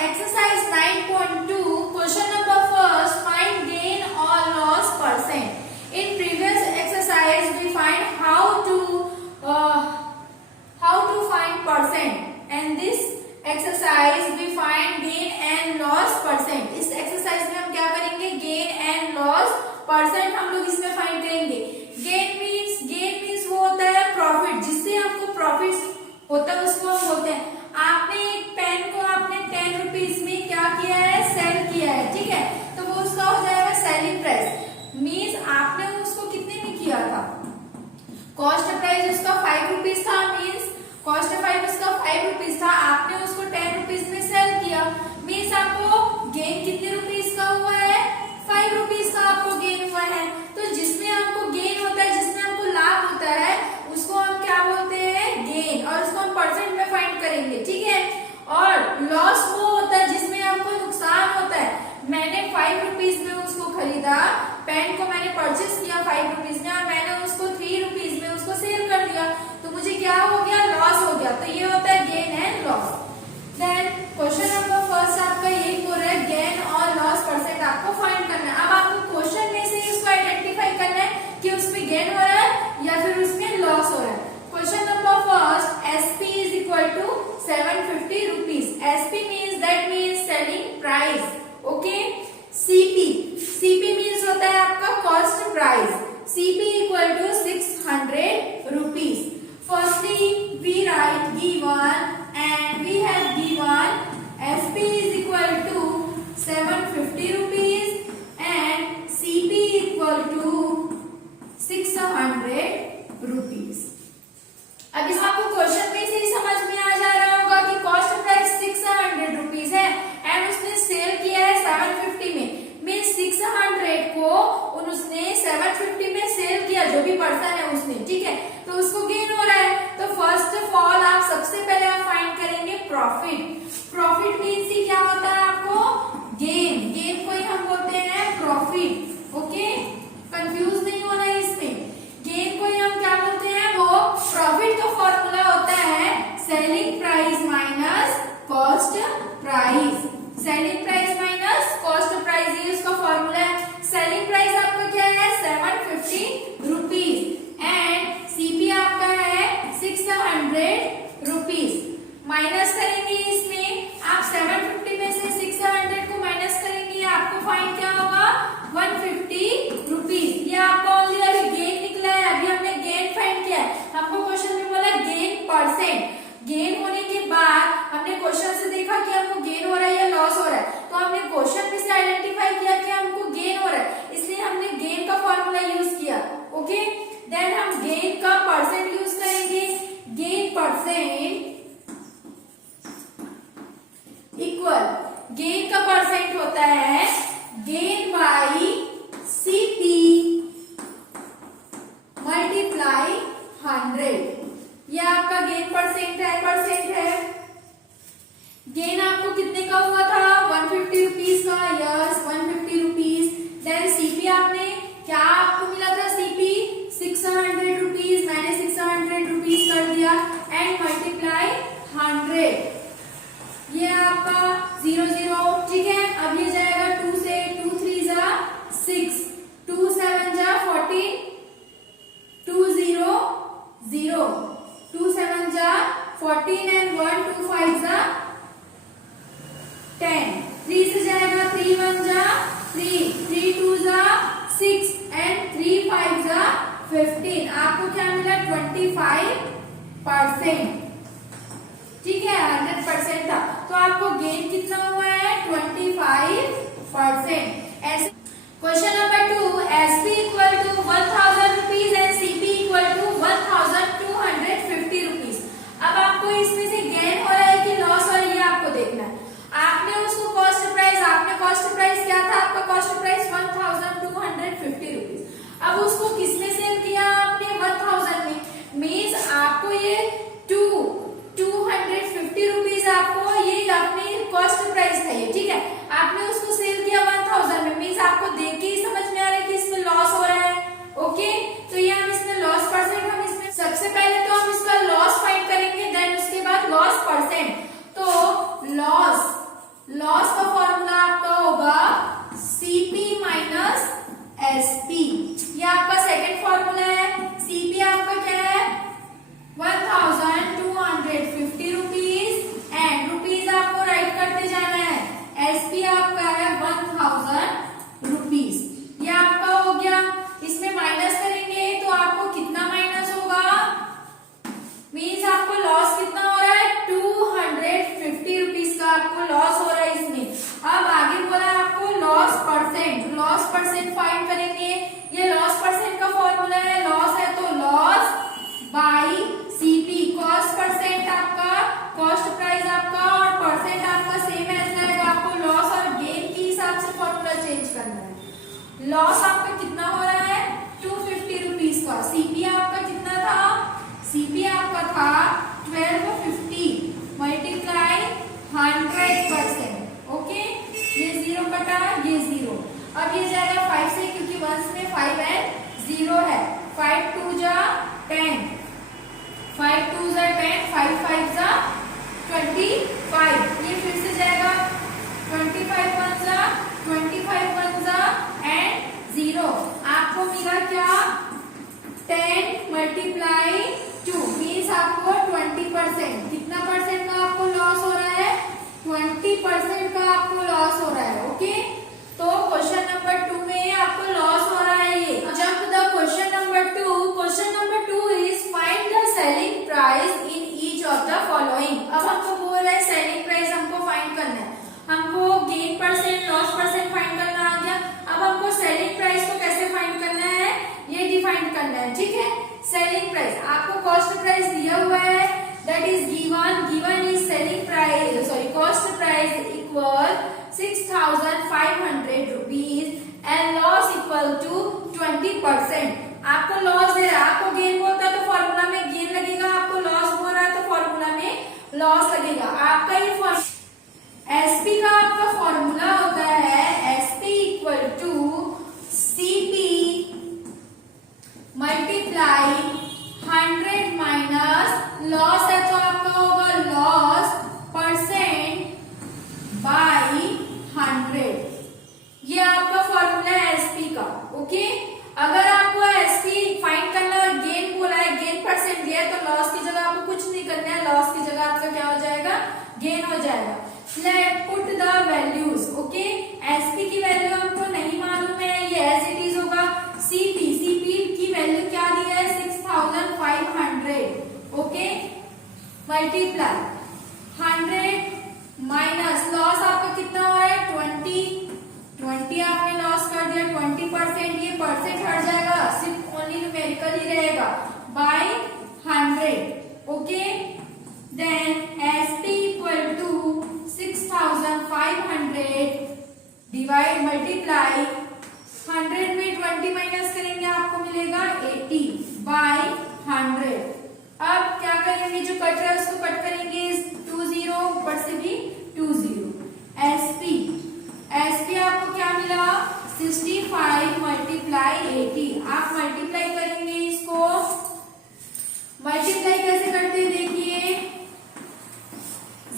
exercise 9.2, question number first, find gain or loss percent. In previous exercise we find how to find percent, and this exercise we find gain and loss percent. इस exercise में हम क्या करेंगे, gain and loss percent हम लोग इसमें find करेंगे. gain means वो होता है प्रॉफिट, जिससे आपको प्रॉफिट होता है उसको हम बोलते हैं. आपने एक पेन को आपने 10 रुपीज में क्या किया है, सेल किया है, ठीक है, तो वो उसका हो जाएगा सेलिंग प्राइस. मीन्स आपने उसको कितने में किया था, कॉस्ट प्राइस उसका 5 रुपीज था, मीन्स कॉस्ट प्राइस उसका 5 रुपीज था, आपने उसको 10 रुपीज में सेल किया, मीन्स आपको गेन कितने रुपीज का हुआ है, 5 रुपीज का आपको गेन हुआ है. तो जिसमें आपको गेन होता है, जिसमें आपको लाभ होता है, उसको हम क्या बोलते हैं, गेन, और उसको हम परसेंट में फाइंड करेंगे, ठीक है. और लॉस वो होता है जिसमें आपको नुकसान होता है. मैंने 5 रुपीज में उसको खरीदा, पेन को मैंने परचेस किया 5 रुपीज में, और मैंने उसको 3 रुपीज में उसको सेल कर दिया, तो मुझे क्या हो गया, लॉस हो गया. तो ये होता है gain and loss. Then question number first आपका यही बोल रहा है गेन और लॉस परसेंट आपको फाइंड करना है. अब आपको क्वेश्चन में से इसको आइडेंटिफाई करना है कि उसमें गेन हो रहा है या फिर उसमें लॉस हो रहा है. Question number first, SP is equal to 750 rupees. SP means selling price. Okay. CP means होता है आपका cost price. CP equal to 600 rupees. Firstly, we write given, and we have given SP is equal to 750 rupees and CP equal to 600 rupees. अब इस आपको question में से ही समझ में आ जा रहा होगा कि कॉस्ट प्राइस 600 रुपीज है एंड उसने सेल किया है 750 में. मीन्स 600 को उसने 750 में सेल किया, जो भी पर्सन है उसने, ठीक है, तो उसको गेन हो रहा है. तो फर्स्ट ऑफ ऑल आप सबसे पहले आप फाइंड करेंगे प्रॉफिट. प्रॉफिट मीन्स ही क्या होता है आपको, गेन. गेन को ही हम बोलते हैं प्रॉफिट. ओके, कंफ्यूज नहीं होना है इसमें. गेन को ही हम क्या बोलते हैं, वो प्रॉफिट का फॉर्मूला होता है selling price minus cost price. Selling price minus cost price, ये उसका फॉर्मूला है. सेलिंग प्राइस आपका क्या है, 750 रुपीज एंड सीपी आपका है 600 रुपीज. माइनस करेंगे इसमें आप 750 में से 600 को माइनस करेंगे, आपको फाइंड क्या होगा, 150 रुपीज. ये आपका ओनली अभी गेन निकला है, अभी हमने गेन फाइंड किया है. हमको क्वेश्चन में बोला गेन परसेंट. गेन होने के बाद हमने क्वेश्चन से देखा कि हमको गेन हो रहा है या लॉस हो रहा है, तो हमने क्वेश्चन में से आइडेंटिफाई किया कि हमको गेन हो रहा है, इसलिए हमने गेन का फॉर्मूला यूज किया. ओके, देन हम गेन का परसेंट यूज करेंगे. गेन परसेंट इक्वल, गेन का परसेंट होता है गेन बाई सीपी मल्टीप्लाई 100. ये आपका गेन परसेंट है. गेन आपको कितने का हुआ था, 150 रुपीज का. Yes, 150 rupees. देन सीपी आपने क्या आपको मिला था, सीपी 600 रुपीज. मैंने 600 रुपीज कर दिया एंड मल्टीप्लाई 100. ये आपका 0 0, ठीक है. अब ये जाएगा 2 से, 2 3 जा 6, 2 7 जा 14, 2 0 0, 2 7 जा 14 एंड 1 2 5 जा 10. 3 से जाएगा 3 1 जा 3, 3 2 जा 6 एंड 3 5 जा 15. आपको क्या मिला, 25%. ठीक है, 100% था, तो आपको गेन कितना हुआ है, 25%. ऐसे question number 2, SP equal to 1000 rupees and CP equal to 1250 rupees. अब आपको इसमें से गेन हो रहा है कि लॉस हो रहा है, ये आपको देखना है. आपने उसको कॉस्ट प्राइस क्या था, आपका कॉस्ट प्राइस 1250 रुपीज. अब उसको किसमें सेल किया आपने, 1000 में. मीन्स आपको ये 250 रुपीज आपको ये अपनी कॉस्ट प्राइस है ये, ठीक है. आपने उसको सेल किया 1000 में. मीन्स आपको देख के ही समझ में आ रहा है कि इसमें लॉस हो रहा है. ओके, तो ये हम इसमें लॉस परसेंट, हम इसमें सबसे पहले तो हम इसका लॉस फाइंड करेंगे, देन उसके बाद लॉस परसेंट. तो लॉस अब ये जाएगा 5 से, क्योंकि वंस में 5 एंड 0 है। 5 2 जा 10, 5 2 जा 10, 5 5 जा 25। ये फिर से जाएगा 25 1 जा 25 1 जा एंड 0। आपको मिला क्या? 10 मल्टीप्लाई 2 मीन्स आपको 20%। कितना परसेंट का आपको लॉस हो रहा है? 20% का आपको लॉस हो रहा है। ओके, तो क्वेश्चन नंबर 2 में आपको लॉस हो रहा है ये। Jump the question number 2। Question number 2 is find the selling price in each of the following. अब हमको बोल रहा है सेलिंग प्राइस हमको फाइंड करना है। हमको gain percent loss percent find करना आ गया। अब हमको सेलिंग प्राइस को कैसे फाइंड करना है ये डिफाइन करना है। ठीक है, सेलिंग प्राइस आपको कॉस्ट प्राइस दिया हुआ है, that is given is selling price cost price equal 6,500 rupees and loss equal to 20%। आपको लॉस दे रहा है, आपको गेन बोलता है तो फॉर्मूला में गेन लगेगा, आपको लॉस बोल रहा है तो फॉर्मूला में लॉस लगेगा। आपका ये एसपी का आपका फॉर्मूला होता है SP equal to CP multiply 100 minus loss है तो आपका होगा लॉस परसेंट बाई 100। ये आपका फॉर्मूला है एसपी का। ओके, अगर आपको एसपी फाइंड करना है और गेन बोला है, गेन परसेंट दिया है, तो लॉस की जगह आपको कुछ नहीं करना है, लॉस की जगह आपका क्या हो जाएगा? गेन हो जाएगा। Late put the values. Okay, SP की वैल्यू हमको नहीं मालूम है, ये एज इट इज होगा। सीपी की वैल्यू क्या दी है? 6,500। ओके, मल्टीप्लाई 100 माइनस लॉस आपका कितना हो रहा है? 20 आपने लॉस कर दिया 20%। ये परसेंट हट जाएगा, सिर्फ ओनली न्यूमेरिकल ही रहेगा, by 100। Okay, then SP equal to 6,500 divide multiply 100 में 20 माइनस करेंगे आपको मिलेगा 80 बाय 100। अब क्या करेंगे? जो कट रहा है उसको कट करेंगे, 20 ऊपर से भी 20। एसपी आपको क्या मिला? 65 मल्टीप्लाई 80। आप मल्टीप्लाई करेंगे इसको। मल्टीप्लाई कैसे करते हैं देखिए,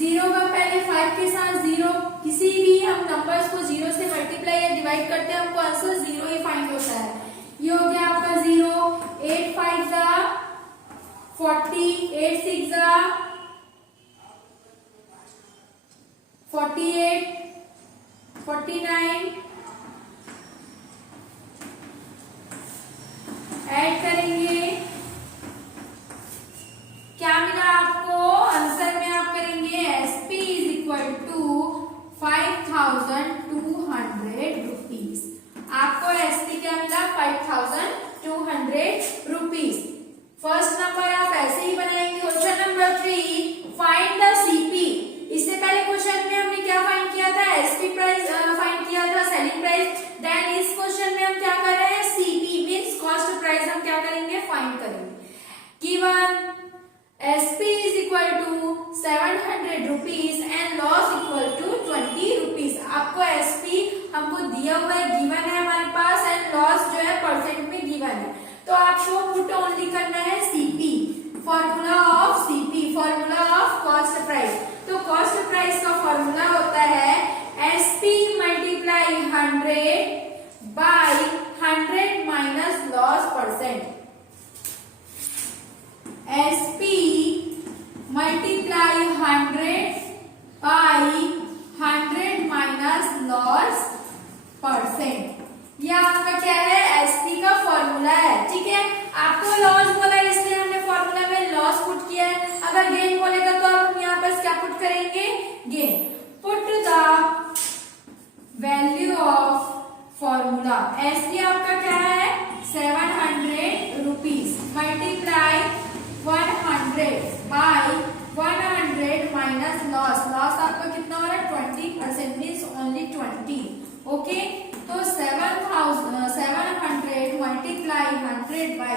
0 का पहले 5 के साथ 0, किसी भी हम नंबर्स को 0 से मल्टीप्लाई या डिवाइड करते हैं हमको आंसर 0 ही फाइंड होता है। ये हो गया आपका 0, 8 5 जा 40, 8 6 जा 48, 49 ऐड करेंगे, क्या मिला आपको? आंसर में आप करेंगे SP is equal to 5,200 rupees. आपको एसपी क्या मिला? 5,200 रुपीज। फर्स्ट नंबर आप ऐसे ही बनाएंगे। Question number 3, find the CP. इससे पहले क्वेश्चन में हमने क्या फाइंड किया था? एसपी प्राइस फाइंड किया था, सेलिंग प्राइस। देन इस क्वेश्चन में हम क्या कर रहे हैं? सीपी मींस कॉस्ट प्राइस हम क्या करेंगे? फाइंड करेंगे। Given SP is equal to 700 rupees and loss equal to 20 rupees. आपको एसपी हमको दिया हुआ है, गिवन है हमारे पास, एंड लॉस जो है परसेंट में गिवन है, तो आपको पुट ओनली करना है CP. Formula of CP, formula of cost price. तो कॉस्ट प्राइस का फॉर्मूला होता है SP multiply 100 by 100 minus loss percent. SP multiply 100 by 100 minus loss percent. यह आपका क्या है? एसपी का फॉर्मूला है। ठीक है, आपको लॉस बोला है इसलिए हमने फॉर्मूला में लॉस पुट किया है। अगर गेन बोलेगा तो आप यहाँ पर क्या पुट करेंगे? Gain. Put the value of formula. SP आपका क्या है? 700 rupees multiply 100 by 100 minus loss. Loss आपका कितना हो रहा है? 20% मीन्स ओनली 20। ओके, तो 700 मल्टीप्लाई 100 बाई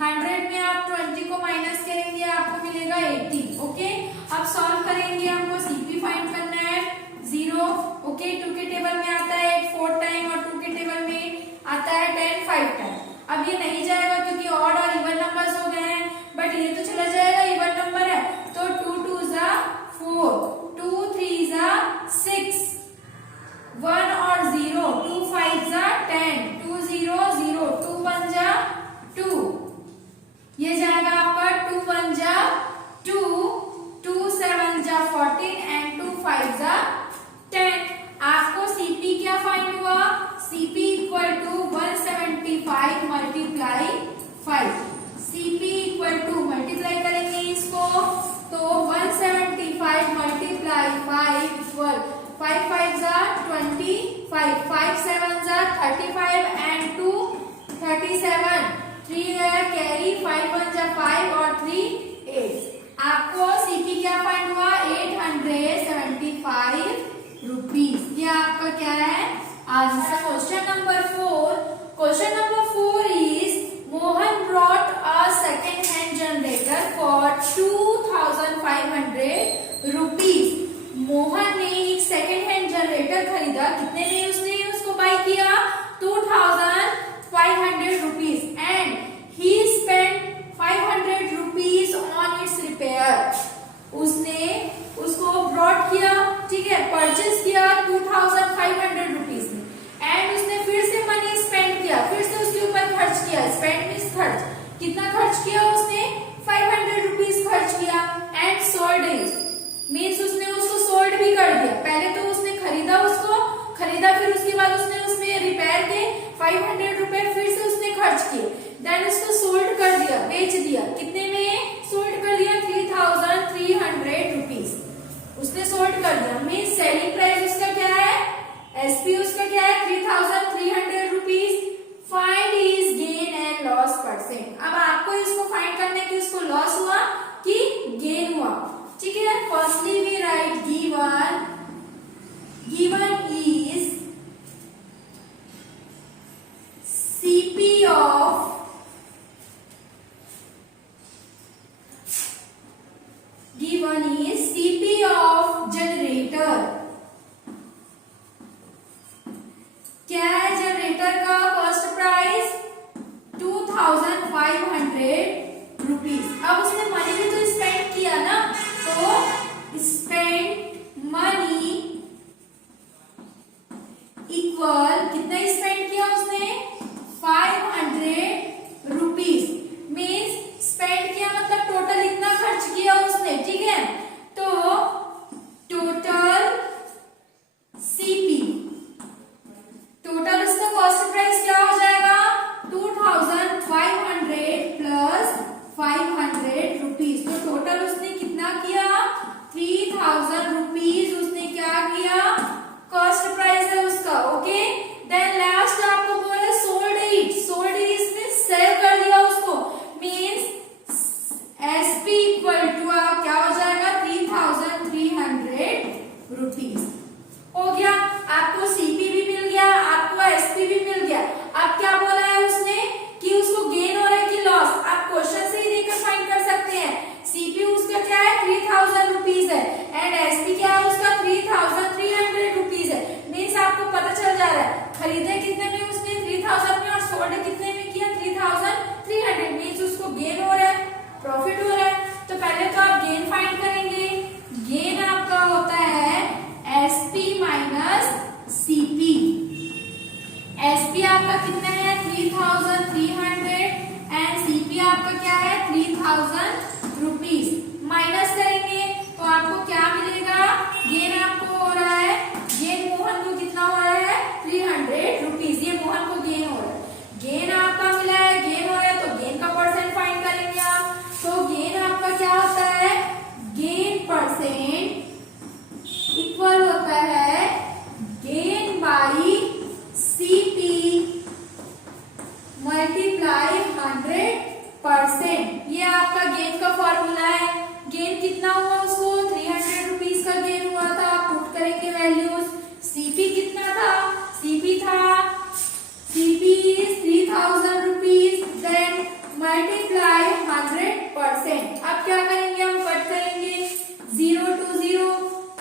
100 में आप 20 को माइनस करेंगे आपको मिलेगा 80। ओके, अब सॉल्व करेंगे, हमको सीपी फाइंड करना है 0। ओके, 2 के टेबल में आता है 8 4 टाइम और 2 के इक्वल 5 5 25, 5 7 35 and 2 37, 3 कैरी, 5 1 5 और 3 8। आपको सीपी क्या फाइंड हुआ 875 रुपीज। ये आपका क्या है answer. Question number 4 is Mohan brought a second hand generator for 2500 rupees. Mohan ने एक सेकेंड हैंड जनरेटर खरीदा, कितने में उसने उसको बाय किया 2500 rupees and he spend 500 rupees on it's repair. उसने उसको ब्रॉट किया, ठीक है, परचेज किया 2500 रुपीज में एंड उसने फिर से मनी स्पेंड किया, फिर से उसके ऊपर खर्च किया। स्पेंड मीन्स खर्च, कितना खर्च किया उसने 500 रुपीज खर्च किया एंड सोल्ड इट मीन्स उसने उसको सोल्ड भी कर दिया। पहले तो उसने खरीदा फिर उसके बाद उसने उसमें रिपेयर के 500 रुपए फिर से उसने खर्च किए, देन उसको सोल्ड कर दिया, बेच दिया। कितने में सोल्ड कर दिया 3300 रुपीज उसने सोल्ड कर दिया। मीन्स सेलिंग प्राइस उसका क्या है एसपी उसका क्या है 3300 rupees. Find is gain and loss percent. अब आपको इसको फाइंड करने की उसको लॉस हुआ कि गेन हुआ, ठीक है। Firstly we write given is CP of generator। क्या है जनरेटर का कॉस्ट प्राइस 2500 रुपीज। अब उसने मनी भी तो स्पेंड किया ना, तो स्पेंड मनी इक्वल कितना स्पेंड किया उसने 500 रुपीज। मीन्स स्पेंड किया मतलब टोटल इतना खर्च किया उसने, ठीक है। तो टोटल सीपी, टोटल उसका कॉस्ट प्राइस क्या हो जाएगा 2500 प्लस 500 रुपीज। तो टोटल उसने कितना किया 3000 रुपीज उसने क्या किया कॉस्ट प्राइस है उसका, ओके। देन लास्ट आपको बोले सोल्ड इट इसमें सेल कर दिया उसको, मींस एसपी इक्वल टू क्या हो जाएगा 3300 रुपीज। हो गया, आपको सीपी भी मिल गया, आपको एसपी भी मिल गया। अब क्या बोला है उसने कि उसको गेन हो रहा है कि लॉस। आप क्वेश्चन से ही देखकर फाइंड कर सकते हैं। सीपी उसका क्या है 3000 रुपीज है एंड एसपी क्या है उसका 3300 रुपीज है। मीन्स आपको पता चल जा रहा है खरीदे कितने में उसने 3000 में और सोल्ड कितने में किया 3300। मीन्स उसको गेन हो रहा है, प्रॉफिट हो रहा है। तो पहले तो आप गेन फाइंड करेंगे। गेन आपका होता है एसपी माइनस सीपी। एसपी आपका कितना है 3300 एंड सीपी आपका क्या है 3000 रुपीज। माइनस करेंगे तो आपको क्या मिलेगा गेन आपको हो रहा है, गेन मोहन को कितना हो रहा है 300 रुपीज। ये मोहन को गेन हो रहा है, गेन आपका मिला है, गेन हो रहा है तो गेन का परसेंट फाइंड करेंगे आप। तो गेन आपका क्या होता है गेन परसेंट इक्वल होता है गेन बाई सीपी मल्टीप्लाई 100%। ये आपका गेन का फॉर्मूला है। गेन कितना हुआ उसको 300 रुपीज का गेन हुआ था। पुट करेंगे वैल्यूज। सीपी कितना था, CP is 3000 rupees then multiply 100%। अब क्या करेंगे हम कट करेंगे 0 to 0,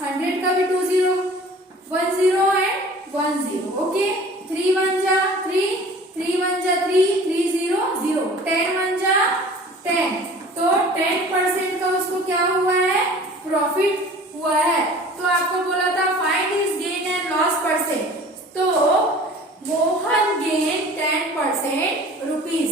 100 का भी 2 0, 1 0 एंड 1 0, ओके। 3 1 जा 3, 3 1 जा 3, 3 0 0, 10 1 जा 10। तो 10% का उसको क्या हुआ है प्रॉफिट हुआ है। तो आपको बोला था find is gain and loss percent. तो मोहन गेन 10% रुपीज।